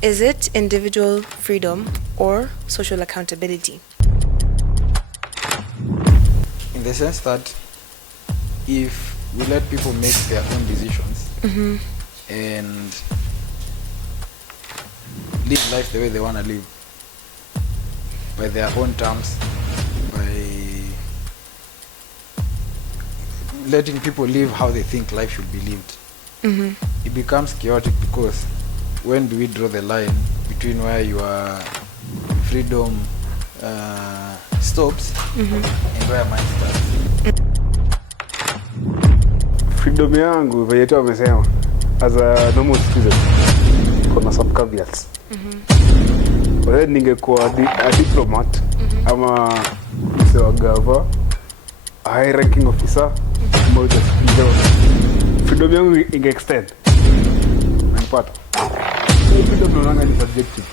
Is it individual freedom or social accountability? In the sense that if we let people make their own decisions and live life the way they want to live, by their own terms, by letting people live how they think life should be lived, it becomes chaotic, because when do we draw the line between where your freedom stops and where mine starts? Freedom yangu venye tu amesema, as a normal citizen kuna some caveats. Kwa ningekuwa a diplomat ama mse wa gava, a high ranking officer, mmoja freedom yangu inge extend. Unapata? Freedom no longer is subjective.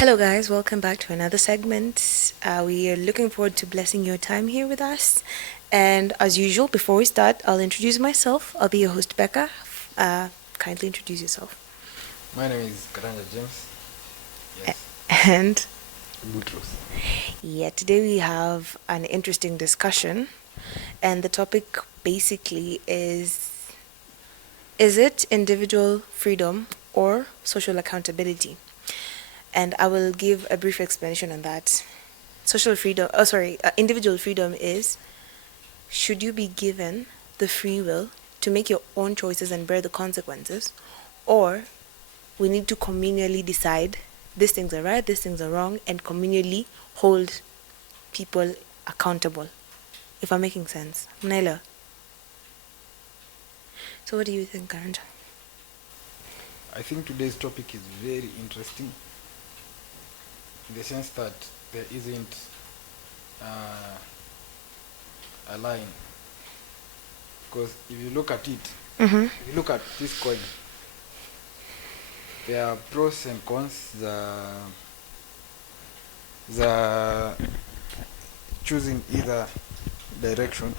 Hello guys, welcome back to another segment. We are looking forward to blessing your time here with us. And as usual, before we start, I'll introduce myself. I'll be your host, Becca. Kindly introduce yourself. My name is Karanja James. Yes. And Boutros. yeah, today we have an interesting discussion. And the topic basically is it individual freedom or social accountability? And I will give a brief explanation on that. Individual freedom is, should you be given the free will to make your own choices and bear the consequences, or we need to communally decide these things are right, these things are wrong, and communally hold people accountable. If I'm making sense. Mnaila. So what do you think, Karanja? I think today's topic is very interesting, in the sense that there isn't a line. Because if you look at it, if you look at this coin, there are pros and cons. The choosing either direction,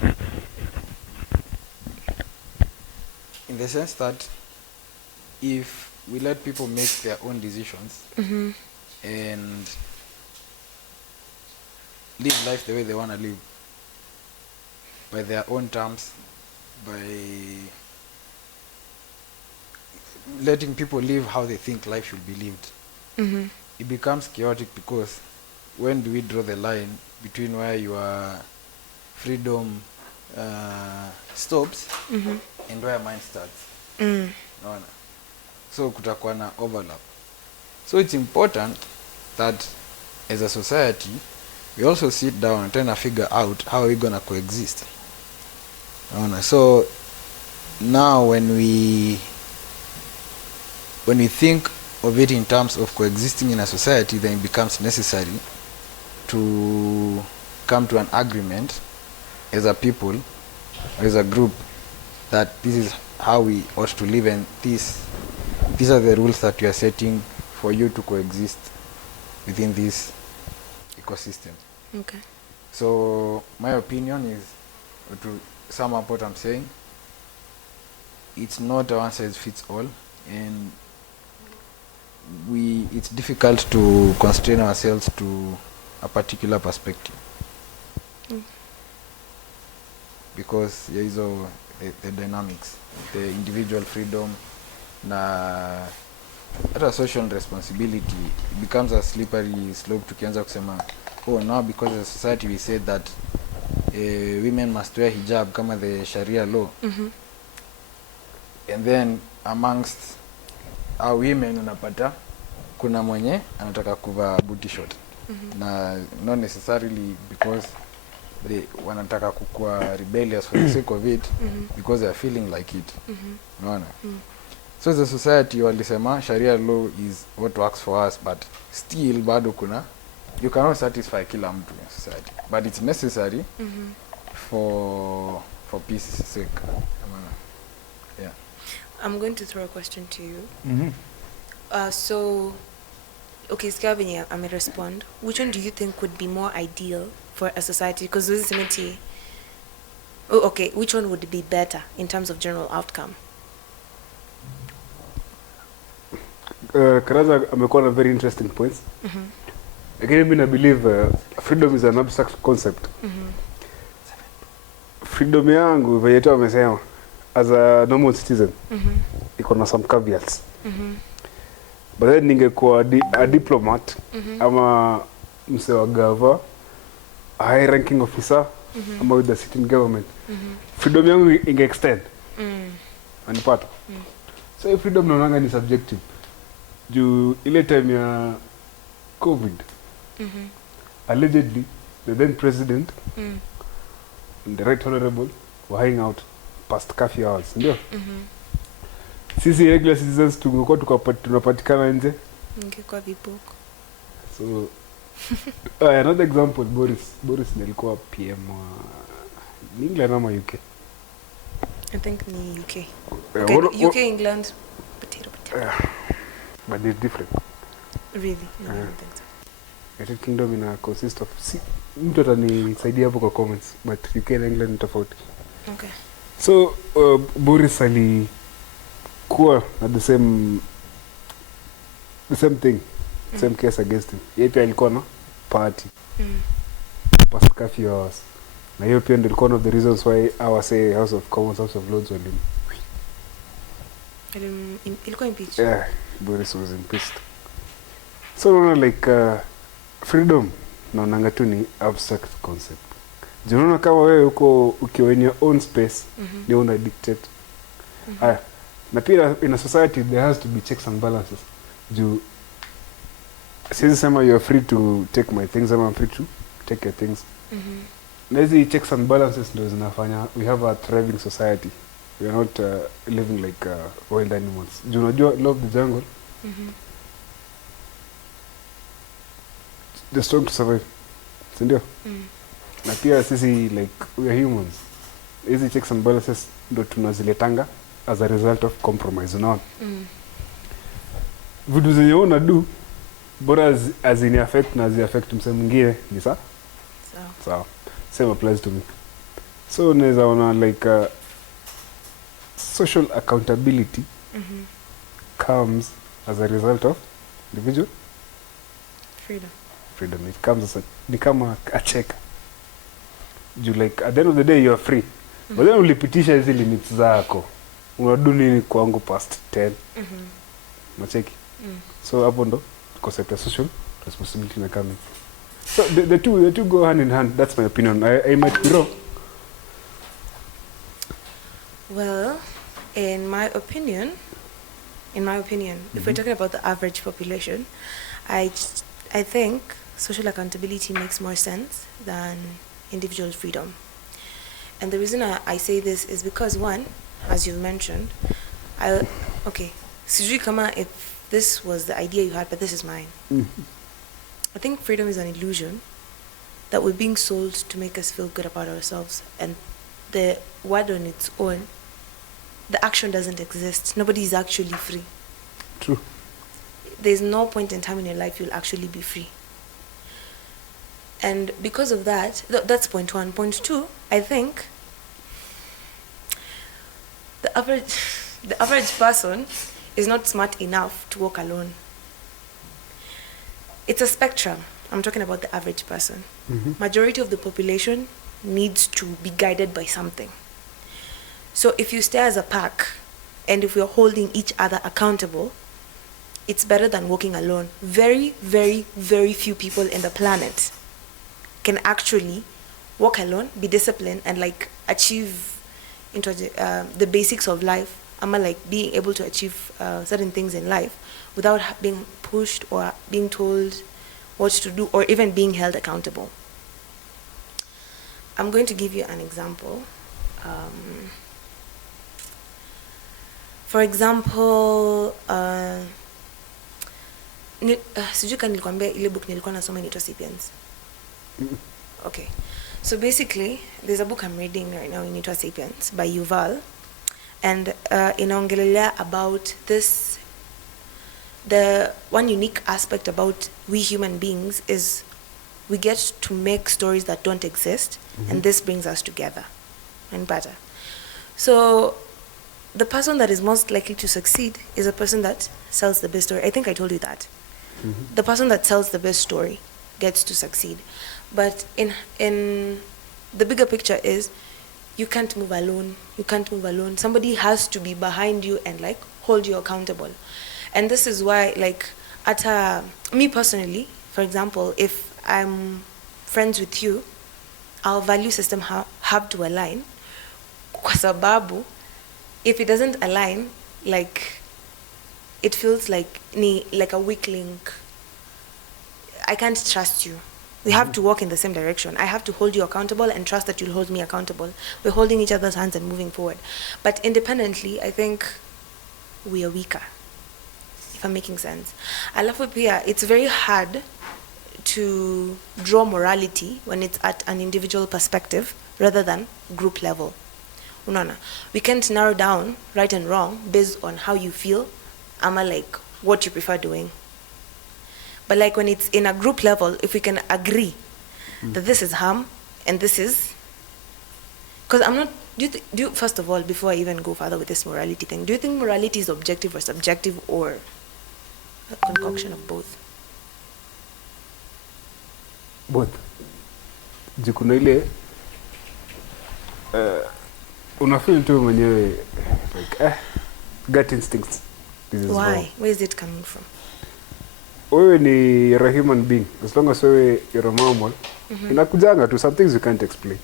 in the sense that if we let people make their own decisions and live life the way they want to live, by their own terms, by letting people live how they think life should be lived, it becomes chaotic, because when do we draw the line between where your freedom stops and where mine starts? Naona, so kutakuwa na overlap. So it's important that as a society we also sit down and try to figure out how we're gonna coexist. Naona, so now when we think of it in terms of coexisting in a society, then it becomes necessary to come to an agreement as a people, as a group, that this is how we ought to live, and these are the rules that we are setting for you to coexist within this ecosystem. Okay. So my opinion is, to sum up what I'm saying, it's not a one size fits all, and it's difficult to constrain ourselves to a particular perspective, because there is the dynamics, the individual freedom na hata social responsibility. It becomes a slippery slope tukianza kusema, oh, now because as a society we said that women must wear hijab kama the Sharia law, and then amongst our women unapata kuna mwenye anataka kuvaa booty short, na not necessarily because they wanataka kukua rebellious for the sake of it, because they are feeling like it. Unaona? So as a society walisema Sharia law is what works for us, but still bado kuna, you cannot satisfy kila mtu in society, but it's necessary for peace sake. Yeah. I'm going to throw a question to you. So, okay, Skavini, I may respond. Which one do you think would be more ideal for a society? Because this is cemetery. Oh, okay. Which one would be better in terms of general outcome? Karaza amekuwa na very interesting points. Again, I believe freedom is an abstract concept. Freedom yangu vile tu amesema as a normal citizen iko na some caveats. But then ningekuwa a diplomat ama mse wa gava, a high ranking officer ama with the sitting government, freedom yangu inge extend. Anipata. So freedom naonanga ni subjective. Juu ile time ya COVID, allegedly the then president and the right honorable were hanging out past curfew hours, ndio? Sisi regular citizens tungekuwa tunapatikana nje, ingekuwa viboko. so another example, Boris nilikuwa PM wa England ama UK. I think ni UK. Okay, UK, England, potato. But it's different. Really? No, I don't think so. United Kingdom ina consist of mtu atanisaidia hapo kwa comments, but UK na England ni tofauti. Okay. So Boris alikuwa na the same thing, same case against him. Yeye pia alikuwa na party past curfew hours, na hiyo pia ndio one of the reasons why our say House of Commons, House of Lords ilikuwa impeached. Yeah, Boris was impeached. So like freedom naonanga tu ni abstract concept. Unaona kama wewe uko ukiwa in your own space, ni una dictate. Na pia in a society there has to be checks and balances. Juu siwezi sema you are free to take my things, I'm free to take your things. Na hizi checks and balances ndio zinafanya we have a thriving society. We are not living like wild animals. Juu unajua law of the jungle, the strong to survive, sindio? Na pia sisi like we are humans, hizi checks and balances ndo tunaziletanga as a result of compromise, unaona? Vitu zenye unadu bora azini affect na zi affect mse mwingine ni sawa. Same applies to me. So unaweza ona like social accountability comes as a result of individual freedom. It comes as ni kama a check. You like at the end of the day you are free. But then ulipitisha hizi limits zako. Unadu nini kwangu past 10. Macheki. So hapo ndo concept of social responsibility na coming. So the two go hand in hand. That's my opinion. I might be wrong. Well, in my opinion, if we're talking about the average population, I think social accountability makes more sense than individual freedom. And the reason I say this is because, one, as you've mentioned, sijui kama if this was the idea you had, but this is mine. I think freedom is an illusion that we're being sold to make us feel good about ourselves. And the word on its own, the action doesn't exist. Nobody is actually free. True. There's no point in time in your life you'll actually be free. And because of that, that's point one. Point two, I think the average person is not smart enough to walk alone. It's a spectrum. I'm talking about the average person. Majority of the population needs to be guided by something. So if you stay as a pack, and if we're holding each other accountable, it's better than walking alone. Very, very, very few people in the planet can actually walk alone, be disciplined, and like achieve into the basics of life. Like being able to achieve certain things in life without being pushed or being told what to do or even being held accountable. I'm going to give you an example. For example, sijui kama nilikwambia ile book nilikuwa nasoma inaitwa Sapiens. Okay. So basically, there's a book I'm reading right now inaitwa Sapiens by Yuval. And inaongelelea about this. The one unique aspect about we human beings is we get to make stories that don't exist, and this brings us together and better. So the person that is most likely to succeed is a person that sells the best story. I think I told you that. The person that sells the best story gets to succeed. But in the bigger picture is, you can't move alone. You can't move alone. Somebody has to be behind you and like hold you accountable. And this is why, like, me personally, for example, if I'm friends with you, our value system have to align. Kwa sababu, if it doesn't align, like, it feels like a weak link. I can't trust you. We have to walk in the same direction. I have to hold you accountable and trust that you'll hold me accountable. We're holding each other's hands and moving forward. But independently, I think we are weaker, if I'm making sense. Alafu pia, it's very hard to draw morality when it's at an individual perspective rather than group level. Unaona, we can't narrow down right and wrong based on how you feel, ama like what you prefer doing. But like when it's in a group level, if we can agree that this is harm and this is, because I'm not, do you, first of all, before I even go further with this morality thing, do you think morality is objective or subjective, or a concoction of both? Both. Jikuna ile unafeel tu mwenyewe like gut instincts. This is Why? wrong. Where is it coming from? Wewe ni a human being. As long as wewe you're a mammal, inakujanga tu, some things you can't explain.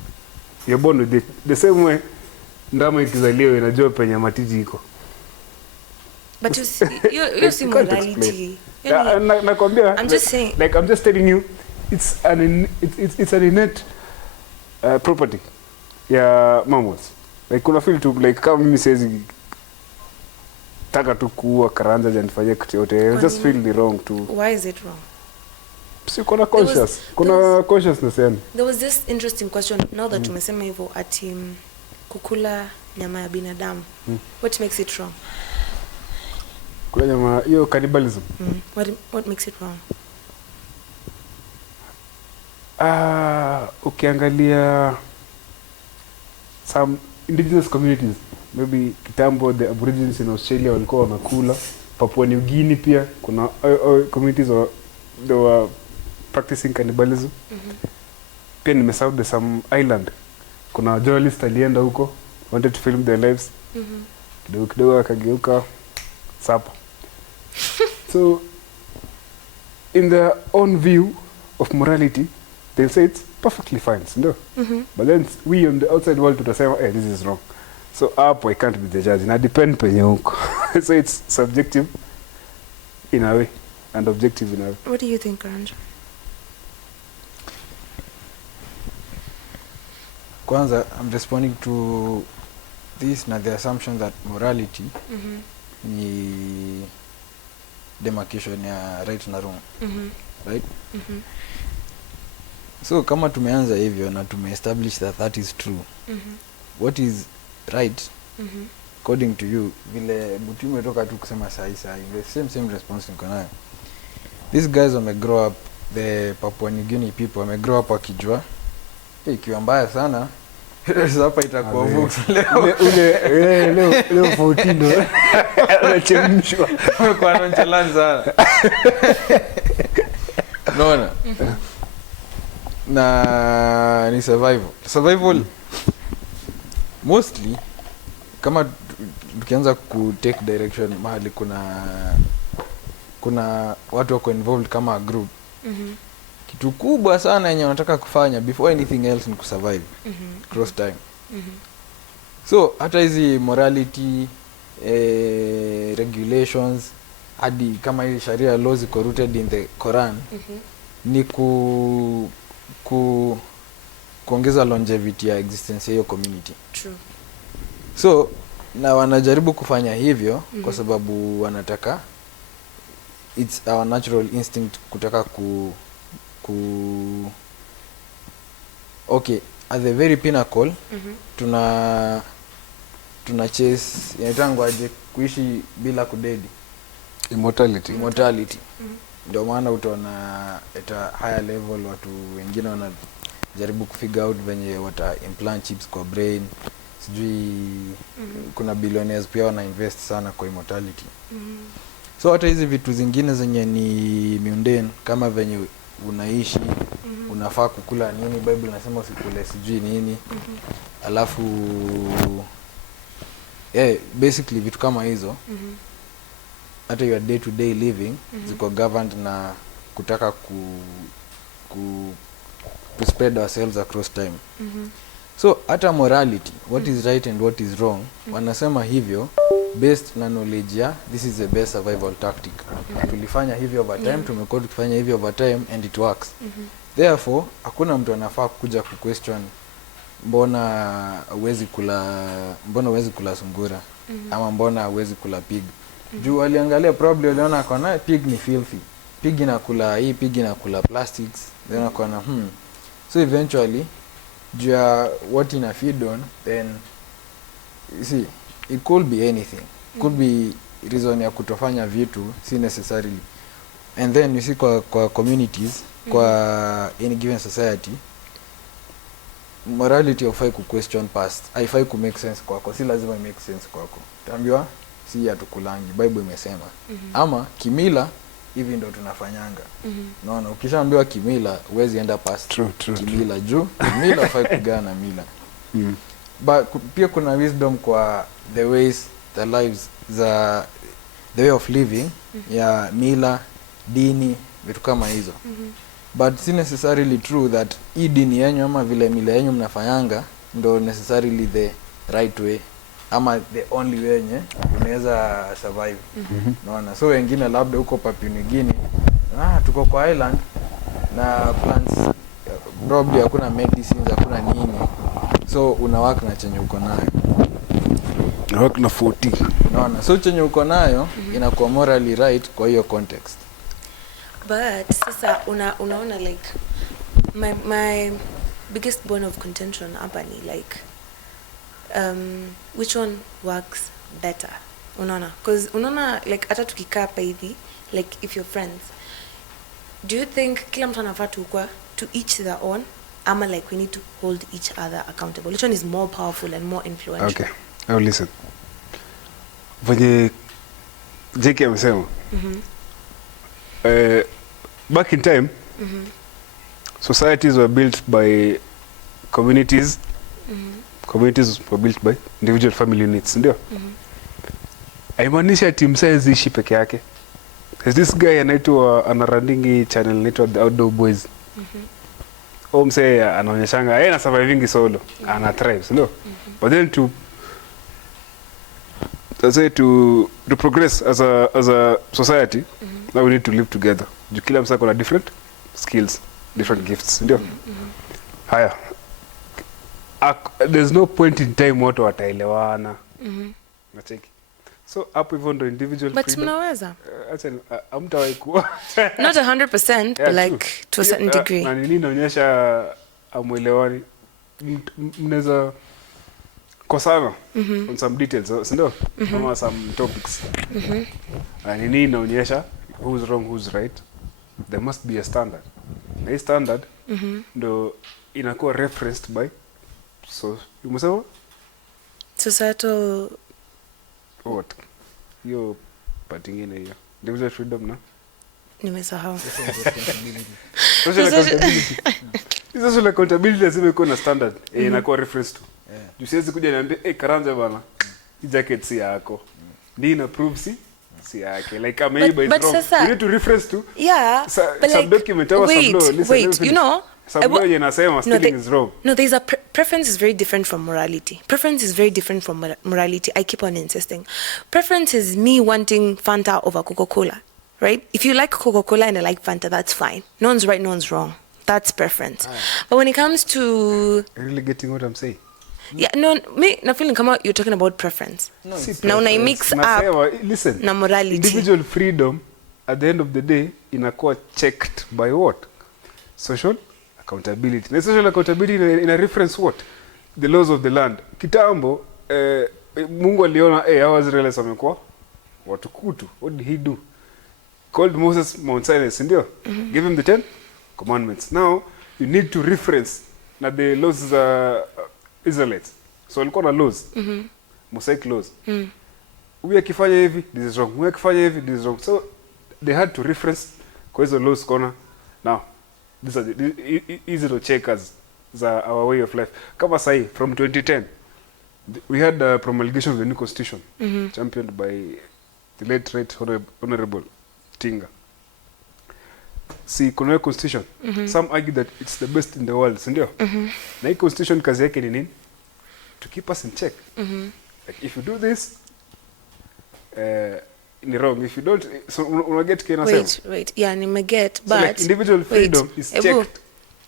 You're born with it. The same way ndama ikizaliwa inajua penye matiti iko. But you see morality. Nakwambia, I'm just saying. Like, I'm just telling you, it's an innate property ya mammals. Like, kuna feel to, like, kama mimi siwezi taka tu kuua karanja ja nifanye kitu yote. I just feel the wrong to. Why is it wrong? Si kuna conscious. Kuna consciousness yani. There was this interesting question, now that tumesema hivyo ati kukula nyama ya binadamu. What makes it wrong? Kula nyama, hiyo cannibalism. What makes it wrong? Ukiangalia some indigenous communities, maybe kitambo the aborigines in Australia walikuwa wanakula, Papua New Guinea pia kuna communities they were practicing cannibalism. Pia nimesahau some island, kuna journalist alienda huko, wanted to film their lives, kidogo akageuka sapa. So in their own view of morality, they'll say it's perfectly fine, no? But then we on the outside world tutasema, hey, this is wrong. So I can't be the judge. It depends penye huko. So it's subjective in a way and objective in a way. What do you think, Karanja? Kwanza, I'm responding to this na the assumption that morality ni demarcation ya right na wrong. Right? So kama tumeanza hivyo na tumeestablish that is true. What is right according to you, vile buti umetoka tu kusema sahi the same response niko nayo. These guys grow up, the Papua New Guinea people grow up wakijua ikiwa mbaya sana hapa itakuwa vuks leo 14 anachemshwa kwa nonchalant sana. Naona na ni survival mostly. Kama tukianza ku take direction mahali kuna watu wako involved kama a group, kitu kubwa sana yenye wanataka kufanya before anything else ni kusurvive cross time. So hata hizi morality regulations hadi kama hii sharia laws iko rooted in the Quran, ni kuongeza longevity ya existence hiyo community. True. So na wanajaribu kufanya hivyo kwa sababu wanataka, it's our natural instinct kutaka okay, at the very pinnacle tuna chase inaitangwa aje, kuishi bila kudedi, immortality. Ndio maana utaona at a higher level watu wengine wanajaribu kufigure out venye wata implant chips kwa brain sijui kuna billionaires pia wana invest sana kwa immortality. So hata hizi vitu zingine zenye ni mundane kama venye unaishi, unafaa kukula nini, Bible inasema usikule sijui nini. Alafu basically vitu kama hizo hata your day to day living ziko governed na kutaka to spread ourselves across time. So hata morality, what is right and what is wrong, wanasema hivyo based na knowledge ya this is the best survival tactic. Tulifanya hivyo over time, tumekuwa tukifanya hivyo over time and it works. Therefore hakuna mtu anafaa kuja ku question mbona huwezi kula sungura ama mbona huwezi kula pig. Juu aliangalia probably aliona akona pig ni filthy, pig inakula hii, pig inakula plastics, then akona so eventually juu ya what ina feed on, then you see it could be anything, could be reason ya kutofanya vitu si necessarily. And then you see kwa communities, kwa any given society, morality haifai ku question past, haifai ku make sense kwako, si lazima make sense kwako. Tambiwa si hatukulangi, Bible imesema. Ama kimila hivi ndo tunafanyanga. Unaona, ukishaambiwa kimila huwezi enda past kimila juu kimila haifai kugana na mila. But pia kuna wisdom kwa the ways, the lives, the way of living ya mila, dini, vitu kama hizo. But si necessarily true that hii dini yenyu ama vile mila yenyu mnafanyanga ndo necessarily the right way ama the only way yenye unaweza survive. Unaona, so wengine labda huko Papua New Guinea, tuko kwa island na plants probably hakuna medicines, hakuna nini, so unawak na chenye uko nayo, unawak na 40. Unaona, so chenye uko nayo inakuwa morally right kwa hiyo context. But sasa unaona like my biggest bone of contention hapa ni like which one works better, unaona, because unaona like hata tukikaa hapa hivi, like if you're friends, do you think kila mtu anafaa tukua to each their own ama like we need to hold each other accountable? Which one is more powerful and more influential? Okay, I'll listen. Venye Jake amesema back in time societies were built by communities. Communities were built by individual family units, ndio. Haimaanisha team size ishi peke yake. There's this guy anaitwa running channel anaitwa The Outdoor Boys. Mse anaonyeshanga na surviving solo, ana tribes, ndio. But then to progress as a society, now we need to live together. Kila msa kuna different skills, different gifts, ndio. Haya, there's no point in time watu wataelewana. Nacheki. So hapo hivyo ndo individual but freedom. Mnaweza. Acha amtawahi kuwa. Not 100%, but like to a certain degree. Na nini inaonyesha amuelewani. Mnaweza kosana on some details, ndio? Kama some topics. Na nini inaonyesha who's wrong, who's right. There must be a standard. Na hii standard ndo inakuwa referenced by umesema societal what? Hiyo part ingine hiyo. Individual freedom na nimesahau. Social accountability. Social accountability lazima ikuwe na standard. Inakuwa reference to. Juu siwezi kuja niambie Karanja bana, hii jacket si yako. Ni ina prove si yake. Like ameiba is wrong. You need to reference to. Yeah. But some document or some law. Wait, you know, some law inasema stealing is wrong. No, there's a preference is very different from morality. Preference is very different from morality. I keep on insisting. Preference is me wanting Fanta over Coca-Cola, right? If you like Coca-Cola and I like Fanta, that's fine. No one's right, no one's wrong. That's preference. But when it comes to... Are you really getting what I'm saying? Yeah, no, me na feeling kama you're talking about preference. No, now when I mix up listen, na morality. Individual freedom at the end of the day inakuwa checked by what? Social accountability. Na social accountability ina reference what? The laws of the land. Kitambo Mungu aliona hao Israelites wamekuwa watu kutu. What did he do? Called Moses Mount Sinai, ndio? Give him the 10 commandments. Now you need to reference na the laws Israelites. so walikuwa na laws mosaic laws huyu akifanya hivi this is wrong, huyu akifanya hivi this is wrong, so they had to reference kwa hizo laws corner. Now these are the easy to checkers za our way of life. Kama sahi from 2010 we had a promulgation of the new constitution championed by the late right honorable Tinga. See, kuna constitution some argue that it's the best in the world, si ndio? Na hii constitution kazi yake ni nini? To keep us in check. Like if you do this ni wrong, if you don't, so una get kena sema. Wait, yeah, ni get, but so like individual freedom is checked.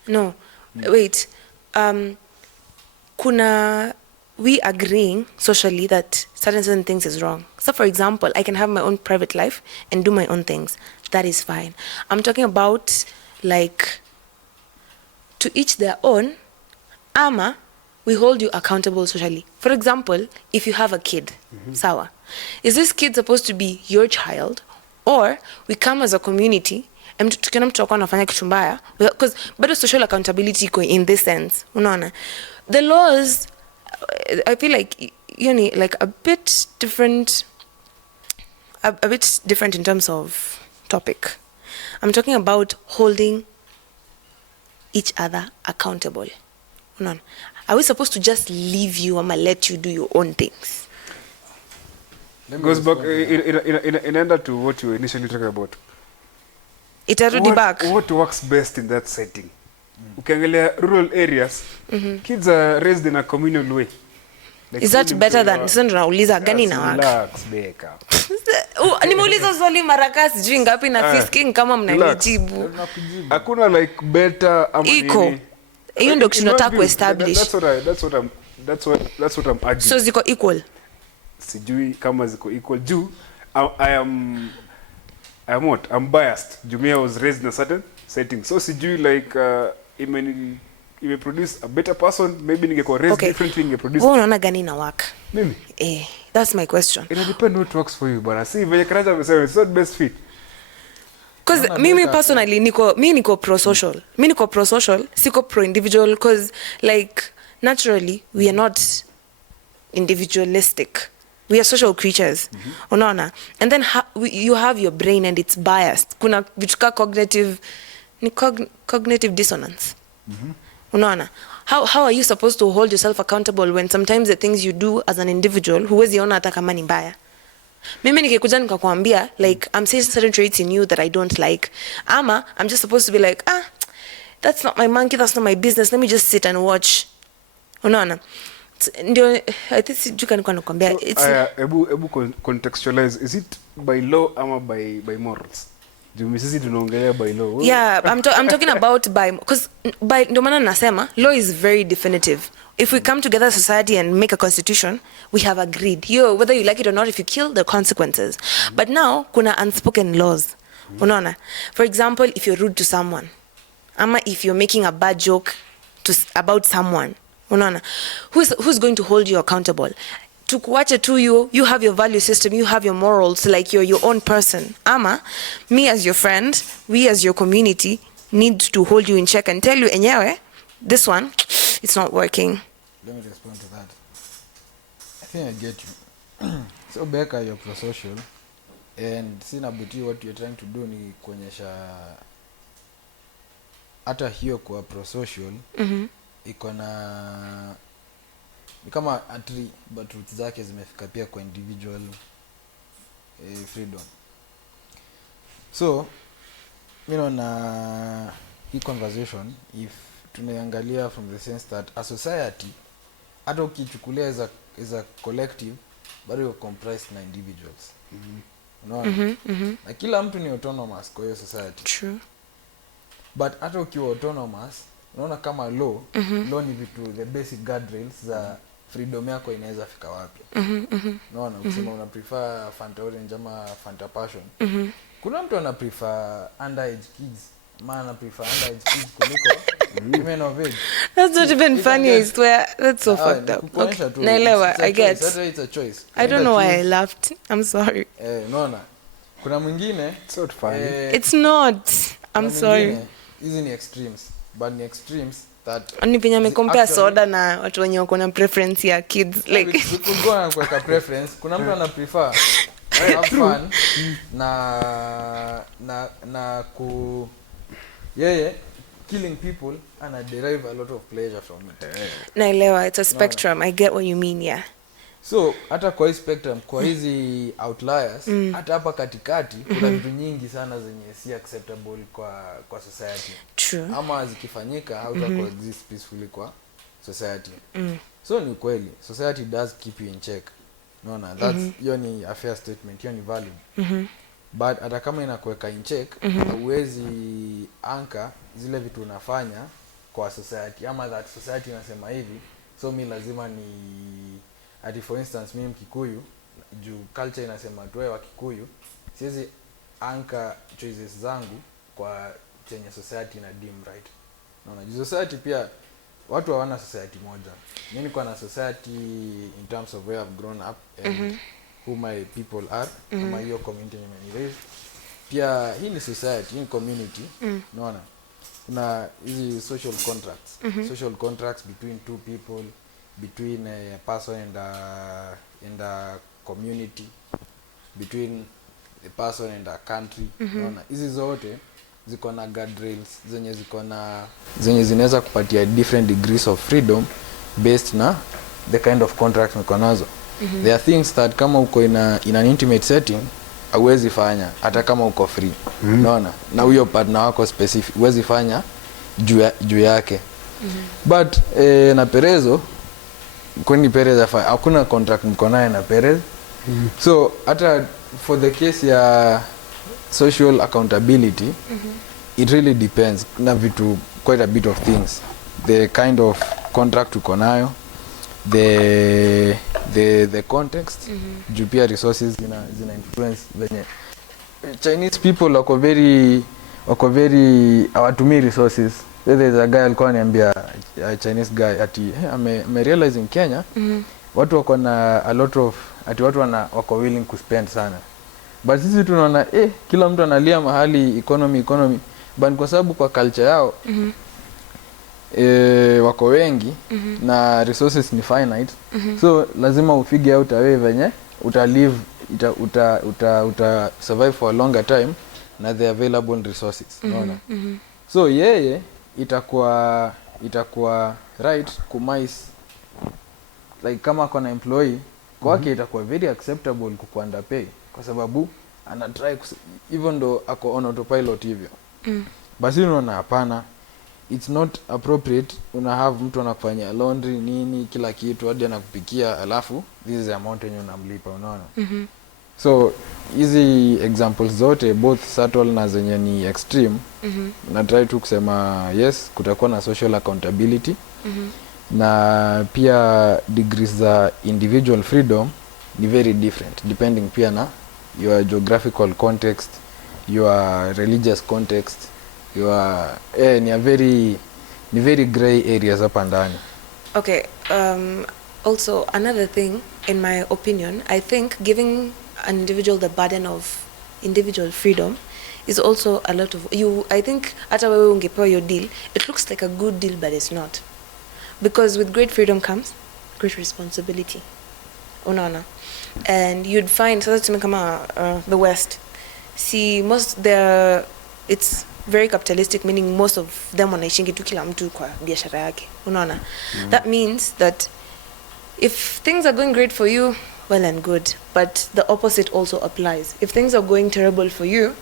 No, wait. Kuna we agreeing socially that certain things is wrong. So for example, I can have my own private life and do my own things. That is fine. I'm talking about like to each their own, ama we hold you accountable socially. For example, if you have a kid, sawa, is this kid supposed to be your child, or we come as a community and tukiona mtu akawa anafanya kitu mbaya, because bado social accountability iko in this sense, unaona? The laws, I feel like like a bit different in terms of topic. I'm talking about holding each other accountable. Unaona? Are we supposed to just leave you or let you do your own things? It goes back in under to what you were initially talking about. It already back. What works best in that setting? Ukiangalia rural areas, kids are raised in a communal way. Like is that better than sasa tunauliza gani na waka? Relax, beka. Nimeuliza swali mara sijui ngapi na fisking kama mnanijibu. Hakuna like better ama nini. Hiyo ndio tunataka kuestablish. That's what I'm arguing. So ziko equal. Sijui kama ziko equal juu I'm biased. Jumia was raised in a certain setting. So sijui like you may produce a better person, maybe ningekuwa raised differently ningeproduce. Wewe unaona gani na work? Mimi? That's my question. It depends what works for you, but see venye Karaja amesema it's not best fit. Because mimi personally niko pro social. Mimi niko pro social, siko pro individual, because like naturally we are not individualistic. We are social creatures. Unaona? And then you have your brain and it's biased. Kuna vitu ka cognitive dissonance. Unaona? How are you supposed to hold yourself accountable when sometimes the things you do as an individual huwezi ona hata kama ni mbaya? Mimi nikikuja nikakwambia like I'm seeing certain traits in you that I don't like. Ama I'm just supposed to be like, that's not my monkey, that's not my business. Let me just sit and watch. Unaona? Ndio I think sijuka nilikuwa nakwambia it's ebu contextualize, is it by law ama by morals? Sisi tunaongelea by law. Yeah, I'm talking about because ndio maana nasema law is very definitive. If we come together as a society and make a constitution, we have agreed. Whether you like it or not, if you kill, the consequences. But now kuna unspoken laws. Unaona? For example, if you're rude to someone, ama if you're making a bad joke about someone, unaona? Who's going to hold you accountable? Tukuache tu you have your value system, you have your morals, like you're your own person. Ama me as your friend, we as your community need to hold you in check and tell you enyewe this one it's not working. Let me respond to that. I think I get you. So Becca, you're pro-social, and sina buti what you're trying to do ni kuonyesha hata hiyo kwa pro-social iko na ni kama a tree, but roots zake zimefika pia kwa individual freedom. So na hii conversation, if tunaangalia from the sense that a society hata ukichukulia as a collective bado you're comprised na individuals. Unaona? Na kila mtu ni autonomous kwa hiyo society. True. But hata ukiwa autonomous, unaona kama law ni vitu the basic guardrails za freedom yako inaweza fika wapi. Unaona? Ukisema una prefer Fanta Orange ama Fanta Passion. Kuna mtu ana prefer underage kids. Man, I prefer underage kids kuliko women of age. That's not even funny, I swear. That's so fucked up. Okay. Naelewa, I get. It's a choice. I don't know why I laughed. I'm sorry. Unaona? Kuna mwingine, it's not funny. It's not. I'm sorry. Hizi ni extremes. But ni extremes that Ni venye amekompea actually- soda na watu wenye wako na preference ya kids like we could go and kuweka preference. Kuna mtu ana prefer have fun na ku yeye killing people and derive a lot of pleasure from it. naelewa, it's a spectrum. I get what you mean, yeah. So hata kwa hii spectrum, kwa hizi outliers, hata hapa katikati kuna vitu nyingi sana zenye si acceptable kwa society. True. Ama zikifanyika how to coexist peacefully kwa society. So ni kweli society does keep you in check. Unaona, that's hiyo ni a fair statement, hiyo ni valid. But hata kama inakuweka in check, huwezi anka zile vitu unafanya kwa society, ama that society inasema hivi, so mi lazima ni ati for instance mimi Mkikuyu, juu culture inasema tuwe wa Kikuyu, siwezi anka choices zangu kwa chenye society na deem right. Unaona, juu society pia watu hawana society moja. Mimi niko na society in terms of where I've grown up and who my people are, ama hiyo community nimeraise. Pia hii ni society, hii ni community. Unaona, kuna hizi social contracts, social contracts between two people, between a person and a community, between a person and a country. Unaona, hizi zote ziko na guardrails zenye zinaweza kupatia different degrees of freedom based na the kind of contract mko nazo. There are things that kama uko in an intimate setting hauwezi fanya hata kama uko free. Unaona, na huyo partner wako specific huwezi fanya juu yake. But na Perezo, kwani Perez hakuna contract mko naye na Perez. So hata for the case ya social accountability, it really depends na vitu, quite a bit of things, the kind of contract uko nayo, the context, juu pia resources zina influence venye Chinese people wako very hawatumii resources. There's a guy alikuwa ananiambia, a Chinese guy, ati ame realize in Kenya watu wako na a lot of, ati watu wako willing to spend sana, but sisi tunaona kila mtu analia mahali economy, but kwa sababu kwa culture yao wako wengi na resources ni finite, so lazima ufigure out a way venye live uta survive for a longer time na the available resources. Unaona, so yeye itakuwa right kumais, like kama kuna employee kwake itakuwa very acceptable kukuunderpay kwa sababu ana try even though ako on autopilot hivyo. Basi unaona, hapana, it's not appropriate una have mtu anakufanyia laundry nini kila kitu hadi anakupikia, alafu this is the amount yenye unamlipa. Unaona, so hizi examples zote both subtle na zenye ni extreme, na try tu kusema yes, kutakuwa na social accountability, na pia degrees za individual freedom ni very different depending pia na your geographical context, your religious context, your ni very gray areas hapa ndani. Okay, also another thing, in my opinion, I think giving an individual the burden of individual freedom is also a lot of I think hata wewe ungepewa your deal, it looks like a good deal but it's not, because with great freedom comes great responsibility. Unaona, and you'd find sasa tuseme kama the West, see most it's very capitalistic, meaning most of them wanaishingi tu kila mtu kwa biashara yake. Unaona, that means that if things are going great for you, well and good, but the opposite also applies. If things are going terrible for you,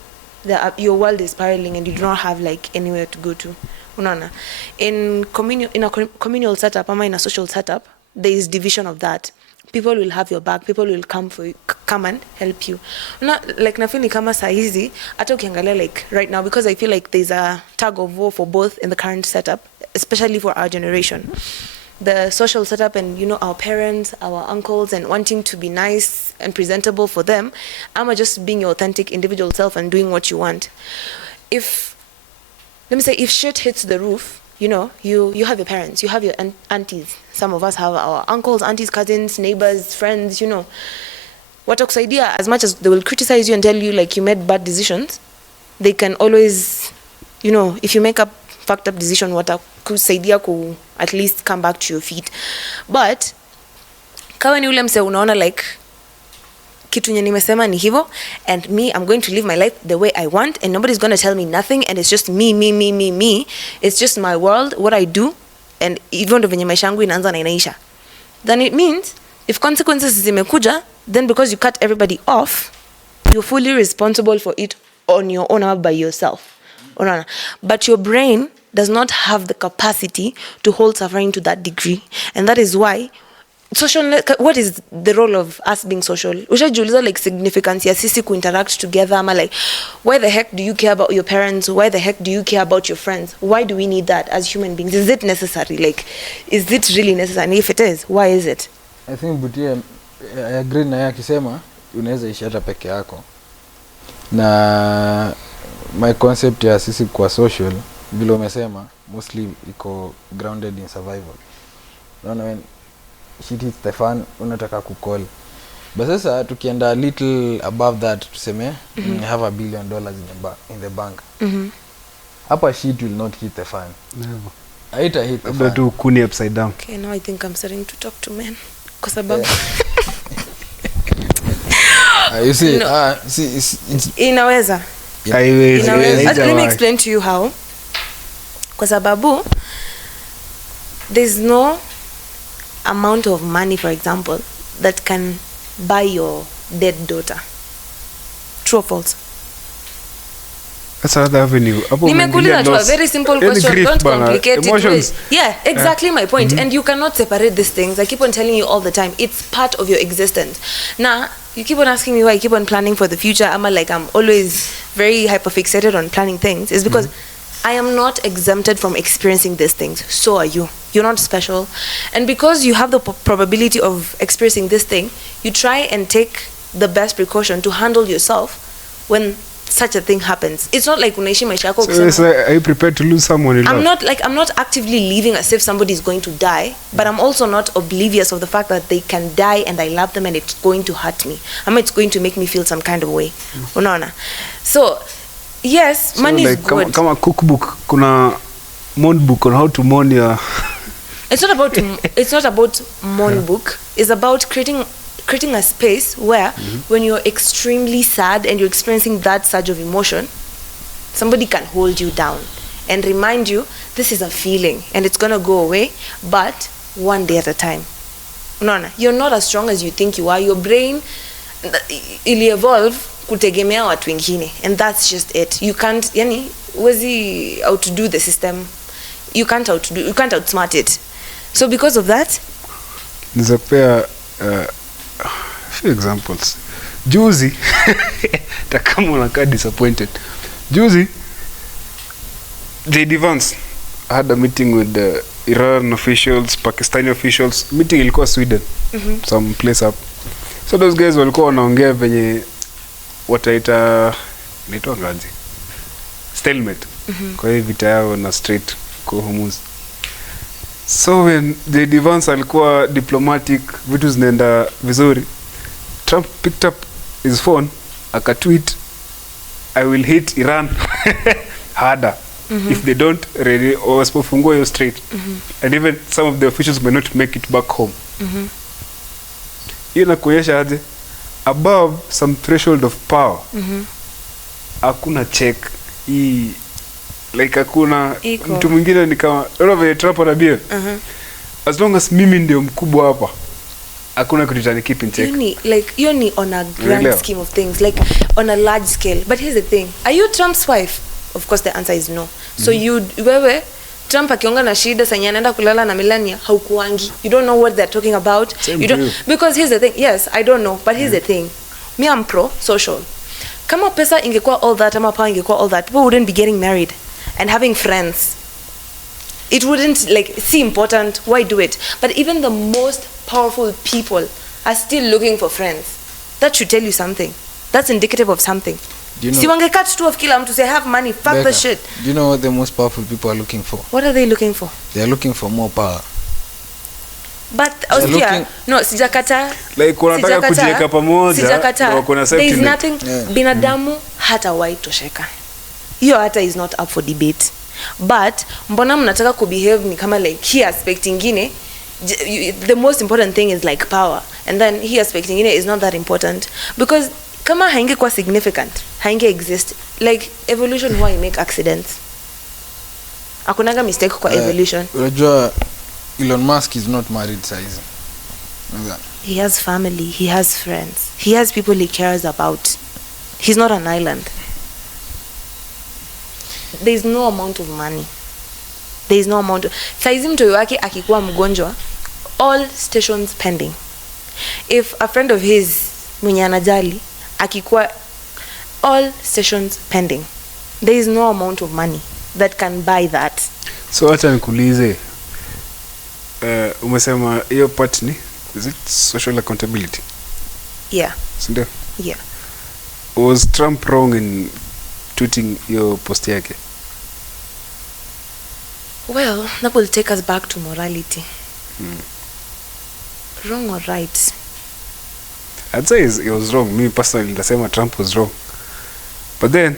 your world is spiraling and you do not have like anywhere to go to. Unaona, in a communal setup ama in a social setup, there is division of that. People will have your back, people will come and help you. Like nafili kama saizi hata ukiangalia like right now, because I feel like there's a tug of war for both in the current setup, especially for our generation. The social setup and our parents, our uncles, and wanting to be nice and presentable for them, ama just being your authentic individual self and doing what you want. Let me say, if shit hits the roof, you have your parents, you have your aunties. Some of us have our uncles, aunties, cousins, neighbors, friends, watakusaidia. As much as they will criticize you and tell you like you made bad decisions, they can always, if you make up fucked up decision watakusaidia ku at least come back to your feet. But kawa ni ule mse unaona like kitu nye nimesema ni hivyo, and me I'm going to live my life the way I want, and nobody's going to tell me nothing, and it's just me, it's just my world, what I do, and hivyo ndo venye maisha yangu inaanza na inaisha. Then it means if consequences zimekuja, then because you cut everybody off, you're fully responsible for it on your own by yourself. But your brain does not have the capacity to hold suffering to that degree, and that is why social, what is the role of us being social? Ushajiuliza like significance ya sisi ku interact together, ama like why the heck do you care about your parents? Why the heck do you care about your friends? Why do we need that as human beings? Is it necessary? Like, is it really necessary? And if it is, why is it? I think Butia, I agree na yeye akisema unaweza ishi hata peke yako. Na my concept ya sisi kwa social vile umesema mostly iko grounded in survival. Unaona when shit hits the fan unataka kukol. But sasa tukienda a little above that tuseme you have $1 billion in the bank. Hapa shit will not hit the fan. Never. Haita hit the fan. But to kuni upside down. Okay, now I think I'm starting to talk to men. Kwa sababu you see, no. See it's Inaweza. Let me explain to you how. Kwa sababu there's no amount of money, for example, that can buy your dead daughter. True or false? That's another avenue. Nimekuuliza tu a very simple question. Don't complicate it. Yeah, exactly my point. And you cannot separate these things. I keep on telling you all the time. It's part of your existence. Now, you keep on asking me why I keep on planning for the future. I'm always very hyperfixated on planning things. It's because I am not exempted from experiencing these things. So are you. You're not special. And because you have the probability of experiencing this thing, you try and take the best precaution to handle yourself when such a thing happens. It's not like unaishi maisha yako kusema. So are you prepared to lose someone you love? I'm not actively living as if somebody is going to die, but I'm also not oblivious of the fact that they can die and I love them and it's going to hurt me. It's going to make me feel some kind of way. Unaona? So yes, so money like, is good. Kama cookbook kuna mourn book on how to mourn your It's not about mourn book. It's about creating a space where when you're extremely sad and you're experiencing that surge of emotion, somebody can hold you down and remind you this is a feeling and it's going to go away, but one day at a time. No, you're not as strong as you think you are. Your brain ili evolve kutegemea watu wengine, and that's just it. You can't wezi outdo the system. You can't outsmart it. So because of that, there's a pair few examples. Juzi takama unakaa disappointed. Juzi JD Vance had a meeting with the Iran officials, Pakistani officials. Meeting ilikuwa Sweden, some place up. So those guys walikuwa wanaongea venye wataita inaitwa ngazi stalemate kwa hiyo vita yao na Strait kwa Hormuz. So when JD Vance alikuwa diplomatic, vitu zinaenda vizuri, Trump picked up his phone akatweet, I will hit Iran harder if they don't ready or wasipofungua hiyo strait, and even some of the officials may not make it back home. Hiyo inakuonyesha aje above some threshold of power hakuna check hii, like hakuna mtu mwingine ni kama vile Trump anabia as long as mimi ndio mkubwa hapa hakuna kitu tani keep in check. You need on a grand scheme of things, like on a large scale. But here's the thing, are you Trump's wife? Of course the answer is no. So wewe Trump akionga na shida sanya anaenda kulala na Melania haukuangi. You don't know what they're talking about. Because here's the thing, yes, I don't know, but here's the thing, me I'm pro social. Kama pesa ingekuwa all that, ama power ingekuwa all that, people wouldn't be getting married and having friends. It wouldn't seem important. Why do it? But even the most powerful people are still looking for friends. That should tell you something. That's indicative of something. Do you know, si wangekat tu of kila mtu say have money, fuck the shit. Do you know what the most powerful people are looking for? What are they looking for? They are looking for more power. But no, sijakata. Like wanataka kujiweka pamoja. There is nothing binadamu hata wahi tosheka. Hiyo hata is not up for debate. but mbona mnataka kubehave ni kama like hii aspect ingine the most important thing is like power, and then hii aspect ingine is not that important, because kama haingekuwa significant hainge exist. Like evolution huwa make accidents, hakunaga mistake kwa evolution. Unajua Elon Musk is not married size. He has family, he has friends, he has people he cares about. He's not an island. There is no amount of money. There is no amount of... Saizi mtoi wake akikuwa mgonjwa, all stations pending. If a friend of his mwenye anajali akikuwa, all stations pending. There is no amount of money that can buy that. So acha nikuulize, umesema hiyo part ni, is it social accountability? Yeah. Sindio? Yeah. Was Trump wrong in tweeting your post yake? Well, that will take us back to morality. Wrong or right? I'd say he was wrong. Me personally, nasema Trump was wrong. But then...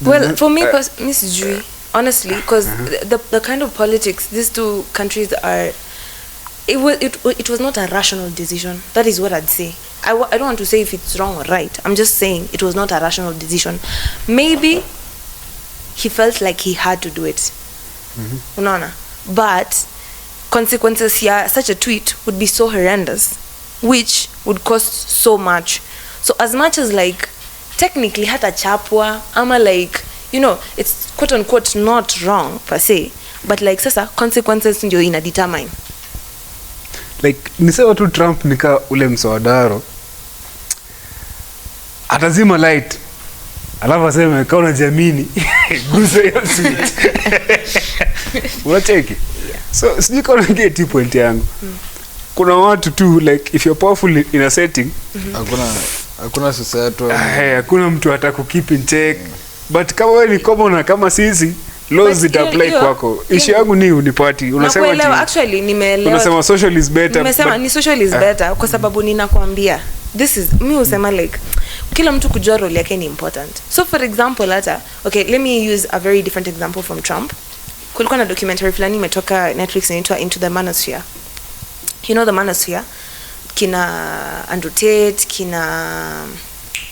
Well, for me, Miss Jui, honestly, because the kind of politics these two countries are... It was not a rational decision. That is what I'd say. I don't want to say if it's wrong or right. I'm just saying it was not a rational decision. Maybe he felt like he had to do it. Unaona? But consequences here, such a tweet would be so horrendous, which would cost so much. So as much as like technically hata chapwa ama like, you know, it's quote unquote not wrong per se, but like sasa consequences ndio ina determine. Like nisema tu Trump nika ule msawadaro atazima light alafu aseme kama unajiamini gusa hiyo switch. Unacheki? So sijui kama unget point yangu. Kuna watu tu like if you're powerful in a setting, hakuna society, hakuna mtu atakukeep in check. But kama wewe ni common kama sisi, laws zit apply kwako. Issue yangu ni unipati. Unasema ati actually nimeelewa. Unasema social is better. Nimesema ni social is better kwa sababu ninakwambia this is me usema like kila mtu kujua role yake ni important. So for example hata okay, let me use a very different example from Trump. Kulikuwa na documentary fulani imetoka Netflix inaitwa Into the Manosphere. You know the Manosphere? Kina Andrew Tate, kina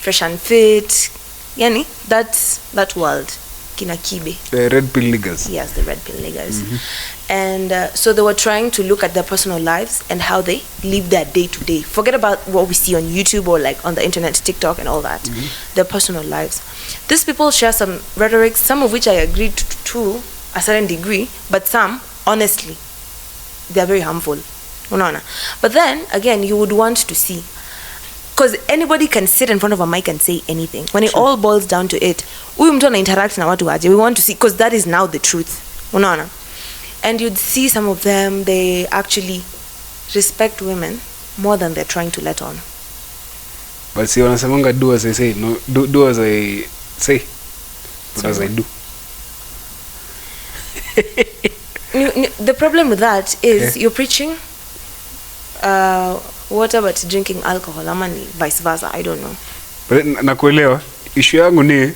Fresh and Fit. Yani that world. Kina Kibe. The red pill niggers. Yes, the red pill niggers. And so they were trying to look at their personal lives and how they live their day to day. Forget about what we see on YouTube or like on the internet, TikTok and all that. Their personal lives. These people share some rhetoric, some of which I agree to a certain degree, but some, honestly, they are very harmful. Unaona? But then, again, you would want to see. Because anybody can sit in front of a mic and say anything. When it all boils down to it, huyu mtu ana interact na watu aje. We want to see, because that is now the truth. Unaona? And you'd see some of them, they actually respect women more than they're trying to let on. But see, wanasemanga do as I say, no, do as I say, not as I do. The problem with that is you're preaching what about drinking alcohol ama ni vice versa, I don't know. But nakuelewa issue yangu ni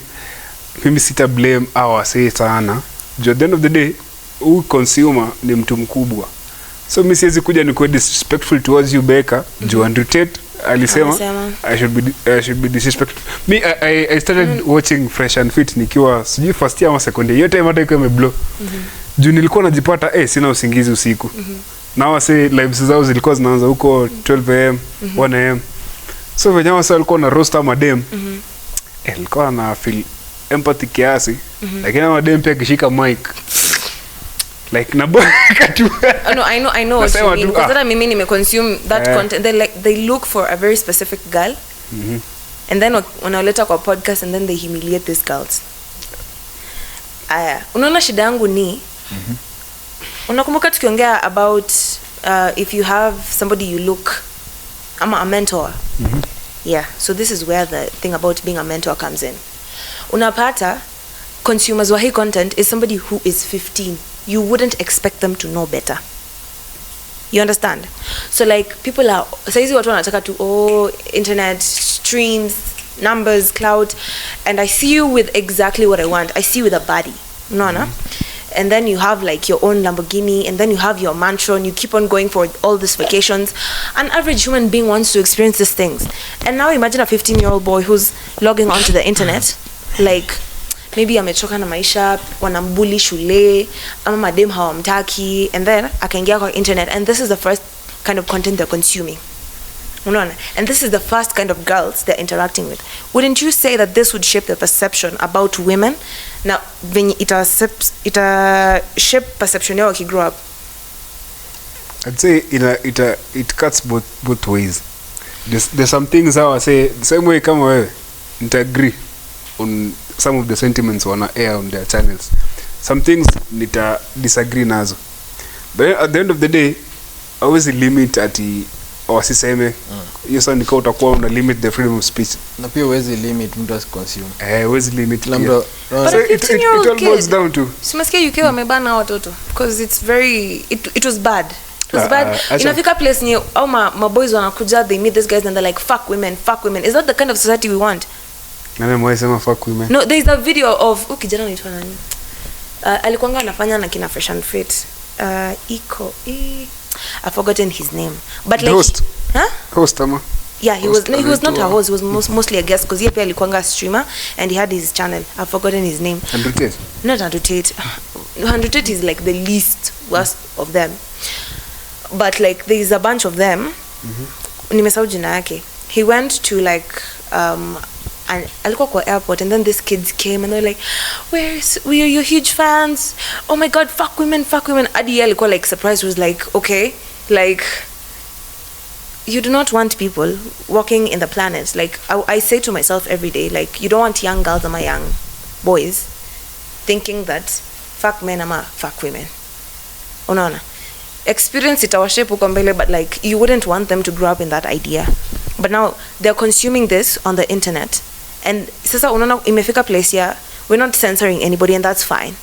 mimi sita blame our say sana. At the end of the day who consumer ni mtu mkubwa, so mimi siwezi kuja ni disrespectful towards you Becca. Jo Andrew Tate alisema I should be disrespectful. Me I started watching Fresh and Fit nikiwa sijui first year ama second year. Hiyo time hata iko imeblow. Juu nilikuwa najipata sina usingizi usiku. Na wase lives zao zilikuwa zinaanza huko 12 am 1 am. So wenyewe wase walikuwa na roast madem. Alikuwa na feel empathy kiasi. Lakini madem pia kishika mic like na boka tu. No, I know what you mean. Because that mimi nime consume that content. They look for a very specific girl. And then wanaleta kwa podcast and then they humiliate these girls. Unaona shida yangu ni unakumbuka tukiongea about if you have somebody you look a mentor. Yeah, so this is where the thing about being a mentor comes in. Unapata consumers wa hii content is somebody who is 15. You wouldn't expect them to know better. You understand? So like people are saizi watu wanataka to internet streams, numbers, cloud, and I see you with exactly what I want. I see you with a body. Unaona? and then you have like your own Lamborghini, and then you have your mansion, and you keep on going for all these vacations. An average human being wants to experience these things. And now imagine a 15-year-old boy who's logging onto the internet, like maybe amechoka na maisha, wanambuli shule, ama madem hawamtaki, and then akaingia kwa internet, and this is the first kind of content they're consuming. And this is the first kind of girls they're interacting with. Wouldn't you say that this would shape the perception about women? Now, when it shape perception yao waki grow up. I'd say it cuts both ways. There's some things I say the same way kama wewe nita-agree on some of the sentiments wana air on their channels. Some things nita disagree nazo. But at the end of the day, I always limit ati wasiseme hiyo sasa nikao utakuwa una limit the freedom of speech. Na pia huwezi limit mtu asiconsume. Huwezi limit labda. So it all boils down to simasikia UK wamebana watoto because it's very it was bad. It was bad. Inafika place ni au ma boys wanakuja, they meet these guys and they're like fuck women. Is that the kind of society we want? Nani mwasema fuck women? No, there is a video of kijana anaitwa nani? Alikuwa anafanya na kina Fresh and Fit. I've forgotten his name. But the like host. Host ama? Yeah, he was not a host, he was mostly a guest because he pia alikuwa a streamer and he had his channel. I've forgotten his name. Andrew Tate. Not Andrew Tate. Andrew Tate is like the least worst of them. But like there is a bunch of them. Nimesahau jina yake. He went to like and alikuwa kwa airport, and then these kids came and they're like, we are your huge fans, oh my god, fuck women. Adi alikuwa like surprised, was like, okay, like you do not want people walking in the planet. Like I say to myself every day, like you don't want young girls or young boys thinking that fuck men ama fuck women. Unaona, experience itawashape huko mbele, but like you wouldn't want them to grow up in that idea. But now they're consuming this on the internet, and sasa unaona imefika place ya we're not censoring anybody, and that's fine.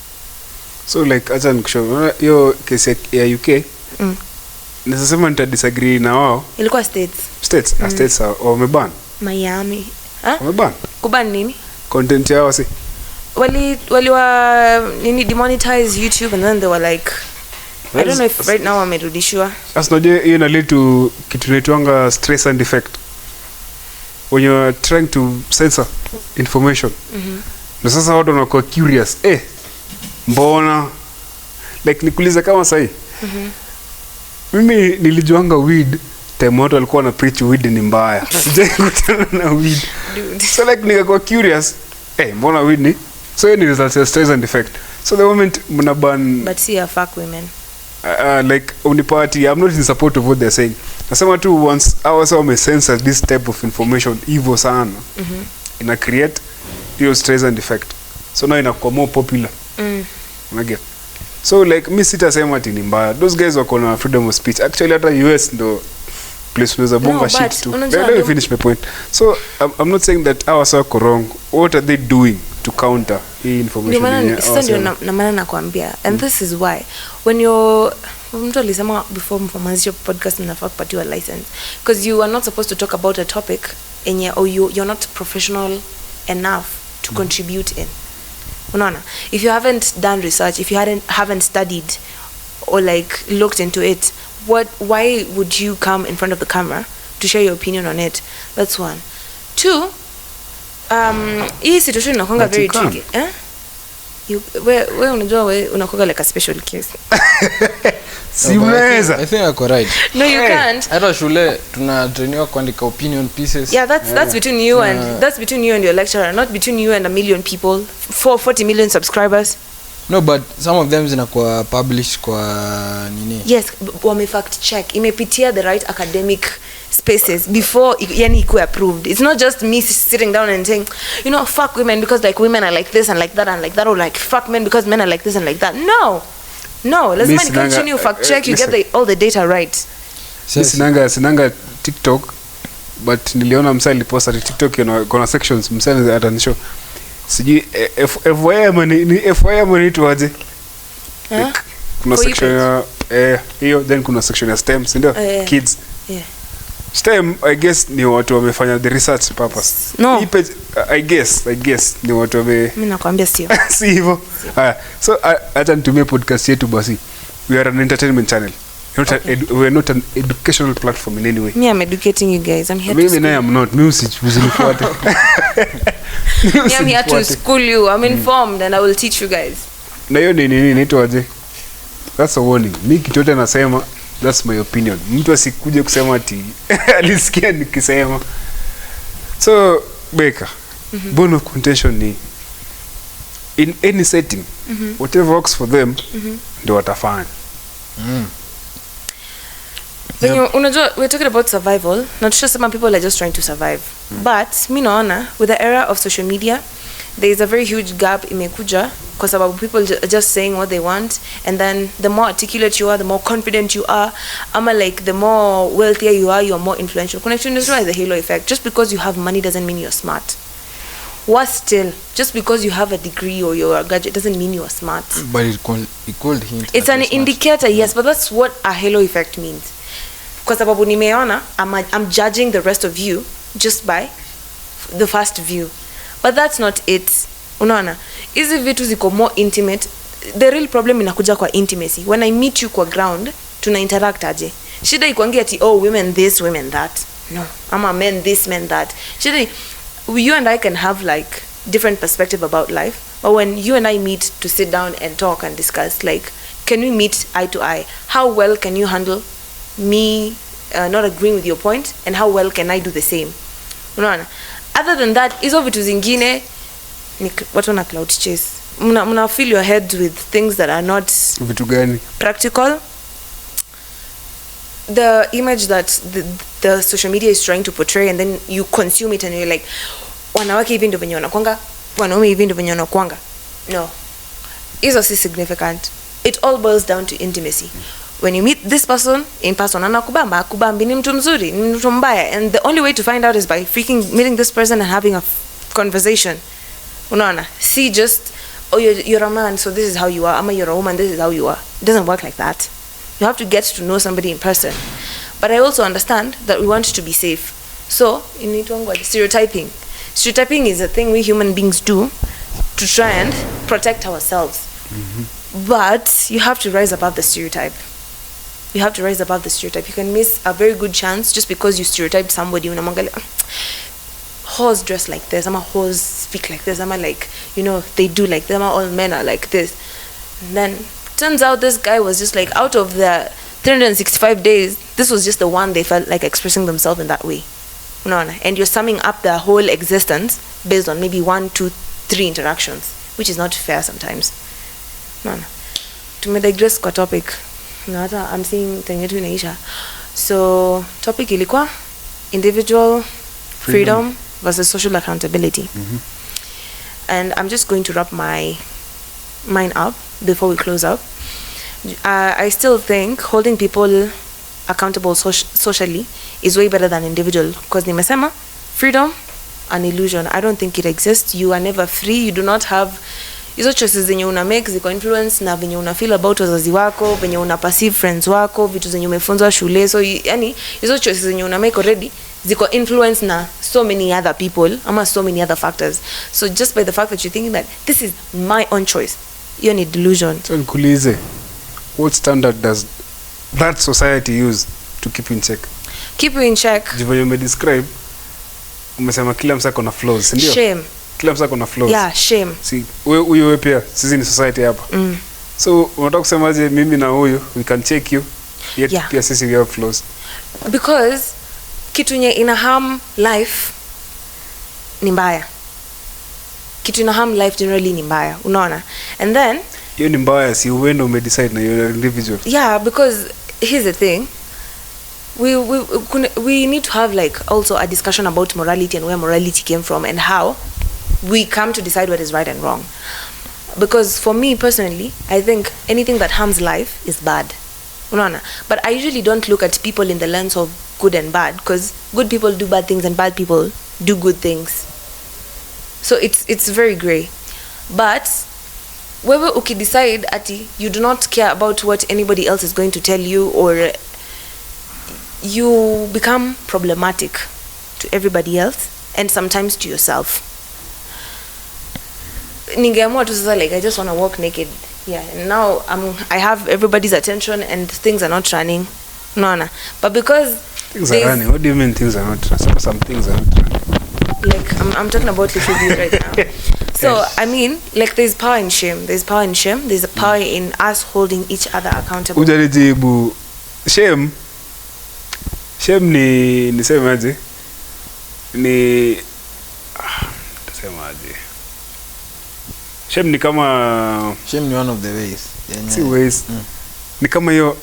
So like acha nikushauri hiyo case ya UK nasema nita disagree na wao. Ilikuwa states states wameban Miami wameban kuban nini content yao si wali wa nini demonetize YouTube, and then they were like I don't know if right now wamerudishwa. Asnoje hiyo ina lead to kitu inaitwanga stress and effect when you are trying to censor information. Na sasa watu wanakuwa curious, mbona like nikuuliza kama sahi mimi nilijuanga weed time watu walikuwa na preach weed ni mbaya. Sijakutana na weed. So like nikakuwa curious, mbona weed ni so hiyo ni result ya stress and effect. So the moment mnaban but see fuck women like unipati, I'm not in support of what they're saying. Nasema tu once our censor this type of information evil sana ina create your stress and effect, so now inakuwa more popular. Unaget? So like mi sitasema ati ni mbaya, those guys wako na freedom of speech. Actually hata US ndo place unaweza bonga shit too. Let me finish my point. So I'm not saying that ours are wrong. What are they doing to counter hii information? Ndio na maana nakwambia, and this is why when you're mtu alisema before mfamanisho podcast mnafaa kupatiwa license, because you are not supposed to talk about a topic or you're not professional enough to contribute in. Unaona, if you haven't done research, if you haven't studied or like looked into it, why would you come in front of the camera to share your opinion on it? That's one. Two, hii situation inakuanga very tricky. Wewe unajua wewe unakuanga like a special case. Simeza. I think I'm right. No, you can't. Hata shule tunatrainiwa kuandika opinion pieces. Yeah, that's between you and your lecturer, not between you and a million people, 40 million subscribers. No, but some of them zinakuwa published kwa nini? Yes, wame fact check, imepitia the right academic spaces before yani ikuwe approved. It's not just me sitting down and saying, you know, fuck women because like women are like this and like that, or like fuck men because men are like this and like that. No, let's continue fact check, you get all the data right. Sinanga TikTok, but niliona msali aliposta TikTok kuna sections msali atanishow. Siji FYM ni tuaje? Kuna section ya hiyo, then kuna section ya STEM, ndio kids. STEM I guess ni watu wamefanya the research purpose. No. I guess ni watu wame Mimi nakwambia sio. si hivyo. Haya, so hata nitumie podcast yetu basi. We are an entertainment channel. We are not an educational platform in any way. Me, I'm educating you guys. I'm here to Maybe school. I am not. Mimi usinifuate. Me, I'm here to school you. I'm informed and I will teach you guys. Na hiyo ni nini inaitwaje? That's a warning. Mimi kitu yote nasema, that's my opinion. Mtu asikuje kusema ati alisikia nikisema. So Beka, bone of contention ni in any setting, whatever works for them, ndio watafanya. When you, unajua, we're talking about survival. Not sure some people are just trying to survive. But mi naona with the era of social media, there is a very huge gap imekuja kwa sababu people are just saying what they want, and then the more articulate you are, the more confident you are, ama like the more wealthier you are more influential. Connection is the halo effect. Just because you have money doesn't mean you're smart. Worse still, just because you have a degree or you're a graduate doesn't mean you're smart. But it could hint. It's an indicator, yes, but that's what a halo effect means. Kwa sababu nimeona, I'm judging the rest of you just by the first view. But that's not it. Unaona, hizi vitu ziko more intimate. The real problem inakuja kwa intimacy. When I meet you kwa ground, tuna interact aje. Shida ikuangia ati, oh, women this, women that. No. Ama men this, men that. Shida, you and I can have like different perspective about life. But when you and I meet to sit down and talk and discuss, like, can we meet eye to eye? How well can you handle me not agreeing with your point, and how well can I do the same? Unaona? Other than that, hizo vitu zingine ni watu na cloud chase. Mna fill your heads with things that are not Vitu gani? practical. The image that the social media is trying to portray, and then you consume it and you're like, wanawake hivi ndio venye wanakwanga, wanaume hivi ndio venye wanakwanga. No. Hizo si significant. It all boils down to intimacy. When you meet this person in person, anakubamba, akubambi, ni mtu mzuri, ni mtu mbaya, and the only way to find out is by freaking meeting this person and having a conversation. Unaona? See, just, oh, you're a man, so this is how you are. Ama, you're a woman, this is how you are. It doesn't work like that. You have to get to know somebody in person. But I also understand that we want to be safe. So, you need to stereotyping. Stereotyping is a thing we human beings do to try and protect ourselves. But you have to rise above the stereotype. You have to rise above the stereotype. You can miss a very good chance just because you stereotyped somebody. Unamwangalia, whores dress like this, ama whores speak like this, ama like, you know, they do like them, all men are like this. And then turns out this guy was just like, out of the 365 days, this was just the one they felt like expressing themselves in that way. And you're summing up their whole existence based on maybe 1, 2, 3 interactions, which is not fair sometimes. Tumedigress kwa topic. I'm seeing time yetu inaisha. So topic ilikuwa individual freedom versus social accountability. And I'm just going to wrap mine up before we close up. I still think holding people accountable socially is way better than individual, because nimesema freedom an illusion. I don't think it exists. You are never free. You do not have hizo choices zenye una make ziko influence na venye una feel about wazazi wako, venye una perceive friends wako, vitu zenye umefunzwa shule. So yani hizo choices zenye una make already ziko influence na so many other people ama so many other factors. So just by the fact that you're thinking that this is my own choice, you're in a delusion. So nikuulize, what standard does that society use to keep you in check? Keep you in check. Jivo ume describe, umesema kila msa kona flaws, ndio? Shame. Kila msa kona flaws. Yeah, shame. Si wewe pia sisi ni society hapa. So unataka kusema je mimi na huyu we can check you yet pia sisi we have flaws? Because kitu nye ina harm life ni mbaya. Kitu ina harm life generally ni mbaya, unaona? And then hiyo ni mbaya, si uende umedecide na your individual. Yeah, because here's the thing. We need to have like also a discussion about morality and where morality came from and how we come to decide what is right and wrong. Because for me personally, I think anything that harms life is bad. Unaona? But I usually don't look at people in the lens of good and bad, because good people do bad things and bad people do good things. So it's very gray. But wewe ukidecide ati you do not care about what anybody else is going to tell you, or you become problematic to everybody else and sometimes to yourself. ningeamua tu sasa like I just want to walk naked. Yeah, and now I have everybody's attention and things are not running. No. But because things are running. What do you mean things are not running? Some things are not running. Like I'm talking about literally right now. So yes. I mean, like there's power in shame. There's power in shame. There's a power in us holding each other accountable. Ujarijibu shame ni nisemaje? Shame ni kama shame ni one of the ways. Si ways. Ni kama hiyo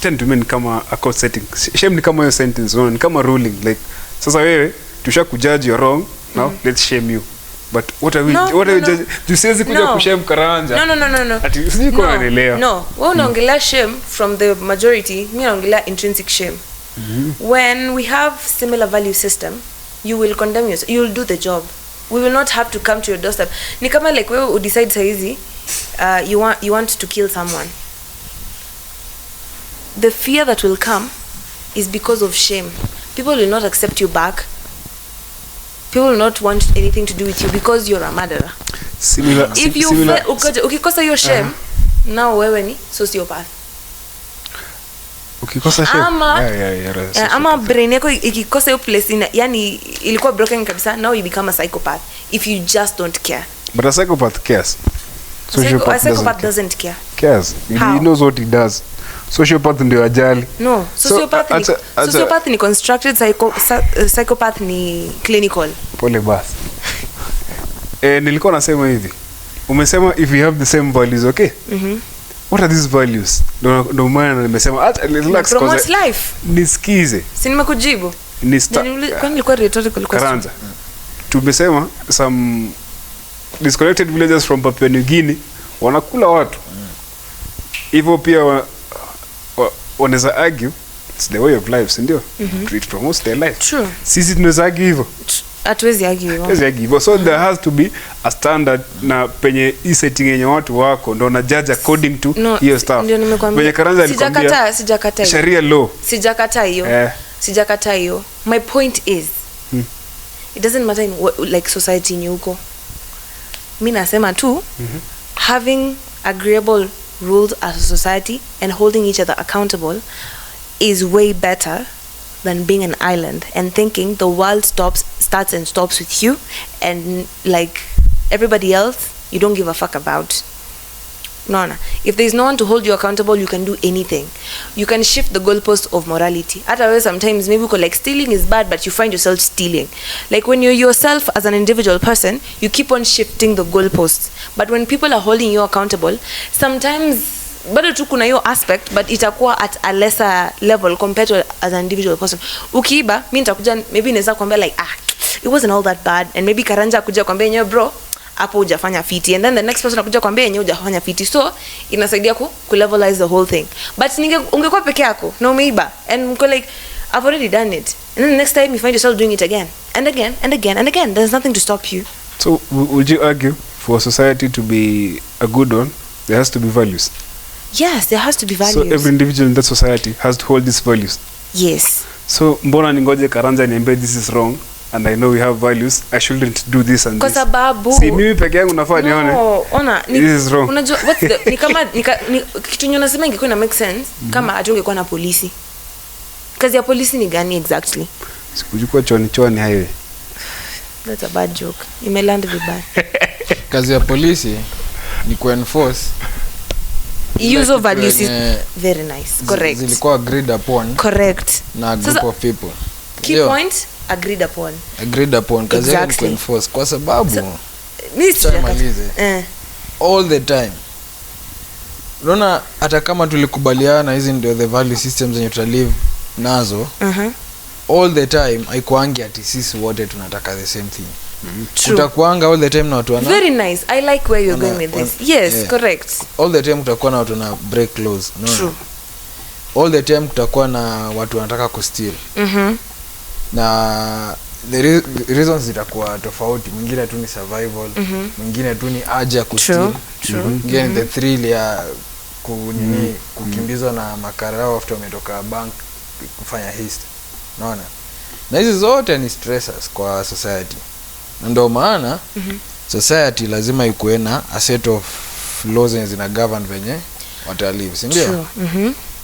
tend to mean kama a court setting. Shame ni kama hiyo sentence, ni kama ruling like sasa wewe tushakujudge you're wrong. Now let's shame you. But what are we judge? Jusiwezi kuja kushame Karanja. No. Ati siji kwa naelewa. No, wewe unaongelea shame from the majority, mimi naongelea intrinsic shame. When we have similar value system, you will condemn yourself. You will do the job. We will not have to come to your doorstep. Ni kama like wewe u decide saizi you want to kill someone. The fear that will come is because of shame. People will not accept you back. People will not want anything to do with you because you're a murderer. If you ukikosa your shame, now wewe ni sociopath. Ukikosa shame. Ama brain yako ikikosa your place yani ilikuwa broken kabisa, now you become a psychopath if you just don't care. But a psychopath cares. A psychopath doesn't care. Cares. He knows what he does. Sociopath ndio ajali. No, sociopath ni constructed, psychopath ni clinical. Pole basi. Nilikuwa nasema hivi. Umesema if you have the same values, okay? What are these values? Ndio maana nimesema relax promote life. Nisikize. Si nimekujibu. Kwani ilikuwa rhetorical question? Karanja. Tumesema some disconnected villagers from Papua New Guinea wanakula watu. Hivyo pia wanaweza argue it's the way of life, ndio? It promotes their life. True. Sisi tunaweza argue hivyo. Hatuwezi argue hivyo. So there has to be a standard na penye hii setting yenye watu wako ndio na judge according to hiyo stuff. Ndio nimekwambia. Penye Karanja alikwambia sijakataa. Sharia law. Sijakataa hiyo. My point is it doesn't matter in what, like society ni huko. Mimi nasema tu having agreeable rules as a society and holding each other accountable is way better than being an island and thinking the world starts and stops with you and like everybody else you don't give a fuck about. No. If there's no one to hold you accountable, you can do anything. You can shift the goalpost of morality. Otherwise, sometimes maybe like stealing is bad, but you find yourself stealing. Like when you're yourself as an individual person, you keep on shifting the goalposts. But when people are holding you accountable, sometimes bado tu kuna hiyo aspect, but itakuwa at a lesser level compared to as an individual person. Ukiiba, mimi nitakuja maybe naweza kuambia like it wasn't all that bad, and maybe Karanja kuja kuambia yenyewe bro hapo hujafanya fiti, and then the next person akuja kuambia yenyewe hujafanya fiti, so inasaidia ku levelize the whole thing. But ungekuwa peke yako na umeiba and mko like I've already done it, and then the next time you find yourself doing it again and again and again and again, there's nothing to stop you. So would you argue for society to be a good one there has to be values? Yes, there has to be values. So every individual in that society has to hold these values. Yes. So mbona ningoje Karanja niambie this is wrong and I know we have values, I shouldn't do this and kwa this. Sababu si mimi peke yangu nafaa nione. Ona this is wrong. Unajua what's the ni kama kitu nyona nasema ingekuwa na make sense kama hatungekuwa na polisi. Kazi ya polisi ni gani exactly? Sikujua choni highway. That's a bad joke. Imeland vibaya. Kazi ya polisi ni ku-enforce use of values is very nice. Correct. Zilikuwa agreed upon. Correct. Na group of people. Key point agreed upon. Kazi ya ku-enforce kwa sababu mimi all the time. Unaona hata kama tulikubaliana hizi ndio the value systems zenye tutalive nazo. All the time haikuangi ati sisi wote tunataka the same thing. Utakuanga all the time na watu wana very nice. I like where you're going with this. Yes, yeah. Correct. All the time kutakuwa na watu na break laws. No. True. All the time kutakuwa na watu wanataka kusteal. Na the reasons zitakuwa tofauti. Mwingine tu ni survival, mwingine tu ni haja kusteal. Mwingine the thrill ya kukimbizwa na makarao after umetoka bank kufanya heist. Unaona? Na hizi zote ni stressors kwa society. Ndio maana society lazima ikuwe na a set of laws zenye zina govern venye watalive, si ndio?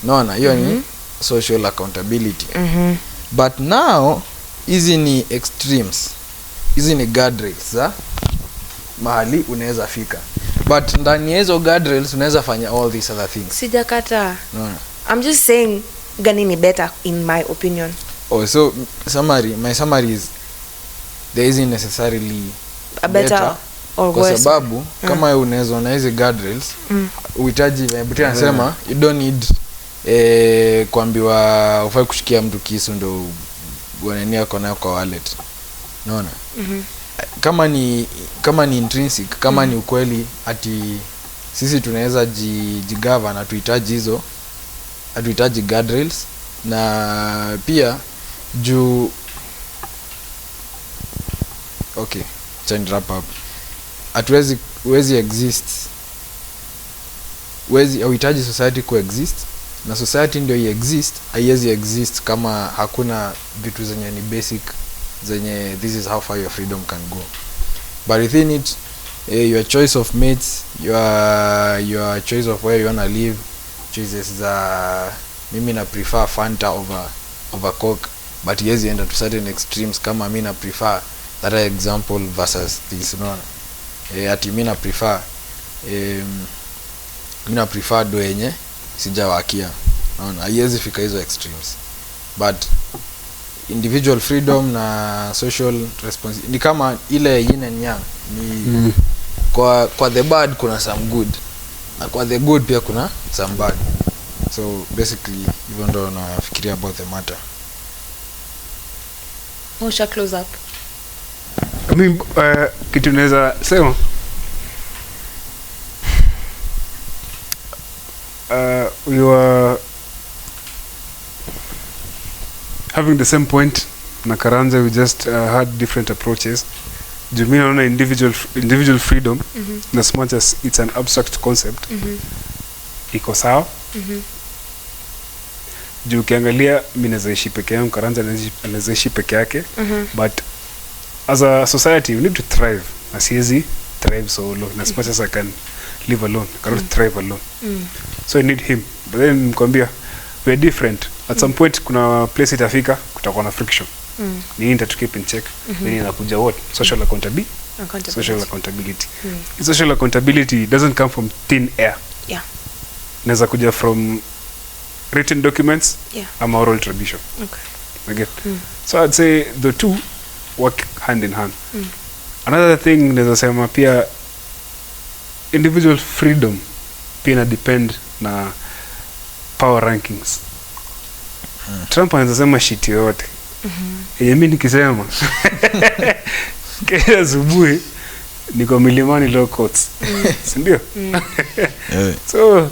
Naona hiyo ni social accountability. But now hizi ni extremes, hizi ni guardrails za mahali unaweza fika, but ndani ya hizo guardrails unaweza fanya all these other things. Sijakata. Naona. I'm just saying gani ni better in my opinion. Oh, so my summary is there isn't necessarily A better or kwa worse. sababu kama unaweza na hizi guardrails uhitaji Butia anasema you don't need kuambiwa ufai kushikia mtu kisu ndo uanenia yako nayo kwa wallet. Unaona? Kama ni intrinsic, kama ni ukweli ati sisi tunaweza jigovern na hatuhitaji guardrails, na pia juu okay, change wrap up. Huwezi exist, hauhitaji society coexist, na society ndio exist, haiwezi exist kama hakuna vitu zenye ni basic zenye this is how far your freedom can go. But within it, your choice of mates, your choice of where you wanna live, choices za mimi na prefer Fanta over Coke, but yes enda to certain extremes kama mimi na prefer that example versus this, unaona? Ati mimi na prefer do yenye sijawakia, unaona? Haiwezi fika hizo extremes, but individual freedom na social responsibility ni kama ile yin and yang, ni kwa the bad kuna some good, na kwa the good pia kuna some bad. So basically even though nafikiria about the matter. Mosha close up. I mean, kitu naweza sema we were having the same point na Karanja, we just had different approaches. Jumina naona individual freedom as much as it's an abstract concept iko sawa. Juu ukiangalia mimi naweza ishi peke yangu, Karanja anaweza ishi peke yake, but as a society we need to thrive. Asiezi thrive solo, as much as I can live alone, I cannot thrive alone. So I need him, but then mkwambia we are different. At some point kuna place itafika kutakuwa na friction. Ni need to keep in check. Then inakuja what? Social accountability. Social accountability. Social accountability doesn't come from thin air. Yeah. Inaweza kuja from written documents, ama oral tradition. Okay. I get. So I'd say the two work hand in hand. Another thing naweza sema pia individual freedom pia ina depend na power rankings. Trump anaweza sema shit yote. Mimi nikisema kesho asubuhi niko milimani low courts. Si ndio? So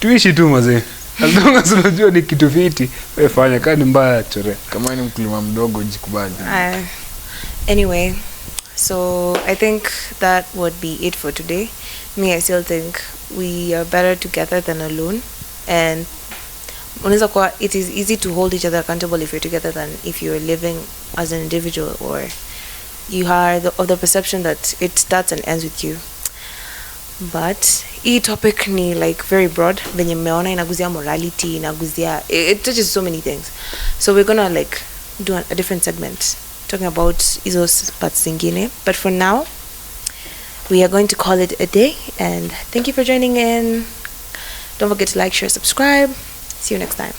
tuishi tu mazee. As long as unajua ni kitu fiti, wewe fanya, kama ni mbaya chore. Kama ni mkulima mdogo jikubali. Anyway, so I think that would be it for today. Me, I still think we are better together than alone, and it is easy to hold each other accountable if you're together than if you're living as an individual, or you are of the perception that it starts and ends with you. But hii topic ni like very broad, venye mmeona inaguzia morality, inaguzia, it touches so many things. So we're gonna like do a different segment talking about hizo parts zingine. But for now, we are going to call it a day, and thank you for joining in. Don't forget to like, share, subscribe. See you next time.